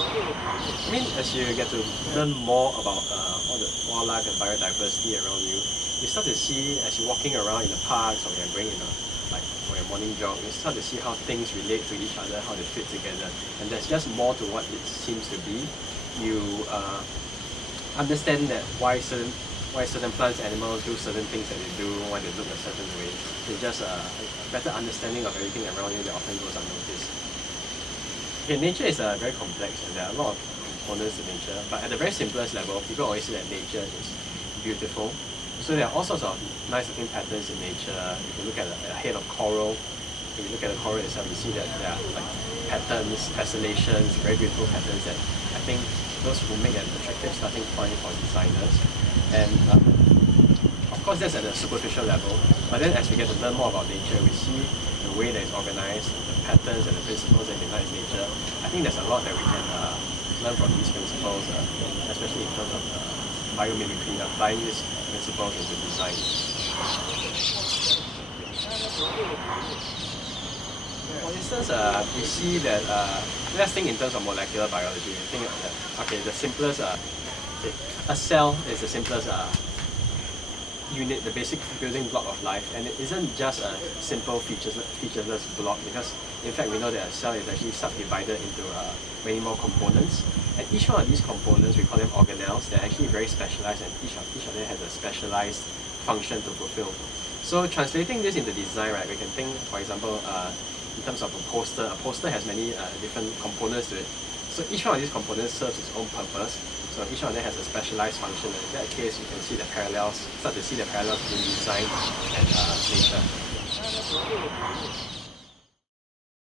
I mean, as you get to learn more about all the wildlife and biodiversity around you, you start to see, as you're walking around in the parks or you're going in a, like for your morning jog, you start to see how things relate to each other, how they fit together, and there's just more to what it seems to be. You understand that why certain plants, animals do certain things that they do, why they look a certain way. It's just a better understanding of everything around you that often goes unnoticed. Okay, nature is very complex, and there are a lot of components to nature, but at the very simplest level, people always say that nature is beautiful. So there are all sorts of nice looking patterns in nature. If you look at a head of coral, if you look at the coral itself, you see that there are like patterns, tessellations, very beautiful patterns that I think those will make an attractive starting point for designers. And of course that's at a superficial level, but then as we get to learn more about nature, we see the way that it's organized, the patterns and the principles that unite nature. I think there's a lot that we can learn from these principles, especially in terms of biomimicry, applying these principles into design. For instance, we see that, let's think in terms of molecular biology. We think that, okay, the simplest, a cell is the simplest unit, the basic building block of life, and it isn't just a simple featureless block, because in fact we know that a cell is actually subdivided into many more components, and each one of these components, we call them organelles. They're actually very specialized, and each of them has a specialized function to fulfill. So translating this into design, right, we can think, for example, in terms of a poster has many different components to it. So each one of these components serves its own purpose. So each one of them has a specialized function. In that case, you can see the parallels, start to see the parallels between design and nature.